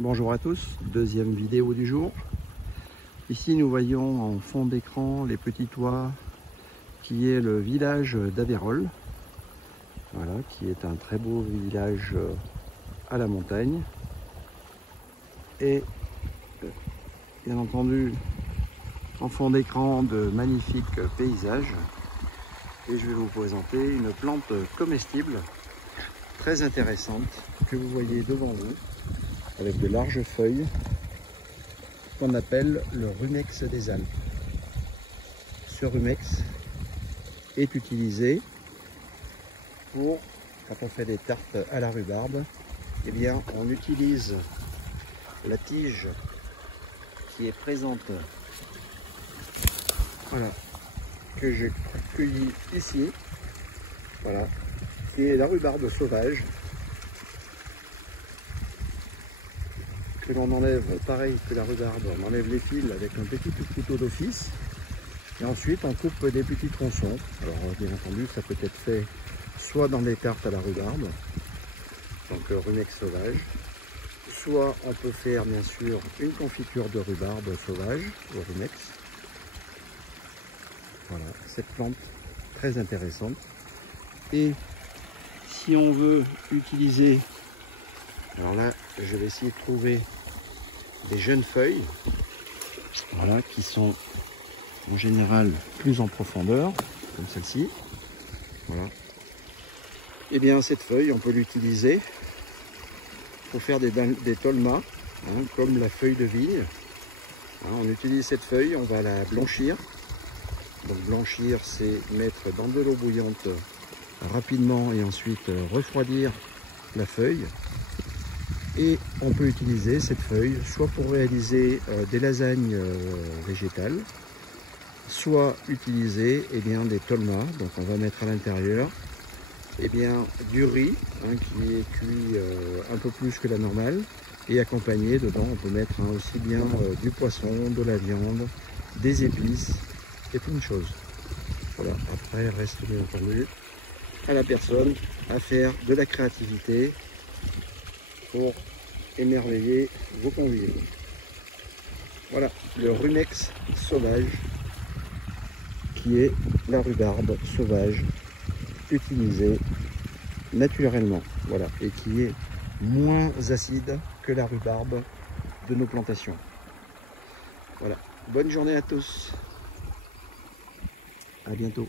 Bonjour à tous, deuxième vidéo du jour. Ici nous voyons en fond d'écran les petits toits qui est le village d'Aveyrols. Voilà, qui est un très beau village à la montagne. Et bien entendu en fond d'écran de magnifiques paysages. Et je vais vous présenter une plante comestible très intéressante que vous voyez devant vous, avec de larges feuilles, qu'on appelle le rumex des Alpes. Ce rumex est utilisé pour, quand on fait des tartes à la rhubarbe, eh bien on utilise la tige qui est présente, voilà, que j'ai cueillie ici, voilà, qui est la rhubarbe sauvage, que l'on enlève, pareil que la rhubarbe, on enlève les fils avec un petit couteau d'office, et ensuite on coupe des petits tronçons. Alors bien entendu ça peut être fait soit dans des tartes à la rhubarbe, donc rumex sauvage, soit on peut faire bien sûr une confiture de rhubarbe sauvage au rumex. Voilà, cette plante très intéressante. Et si on veut utiliser, alors là je vais essayer de trouver des jeunes feuilles, voilà, qui sont en général plus en profondeur, comme celle-ci. Voilà. Et bien cette feuille, on peut l'utiliser pour faire des tolmas, hein, comme la feuille de vigne. Hein, on utilise cette feuille, on va la blanchir. Donc blanchir, c'est mettre dans de l'eau bouillante rapidement et ensuite refroidir la feuille. Et on peut utiliser cette feuille soit pour réaliser des lasagnes végétales, soit utiliser bien, des tolmas. Donc on va mettre à l'intérieur du riz, hein, qui est cuit un peu plus que la normale, et accompagné dedans on peut mettre aussi bien du poisson, de la viande, des épices et plein de choses. Voilà, après reste bien entendu à la personne à faire de la créativité pour émerveiller vos convives. Voilà, le rumex sauvage, qui est la rhubarbe sauvage utilisée naturellement, voilà, et qui est moins acide que la rhubarbe de nos plantations. Voilà, bonne journée à tous, à bientôt.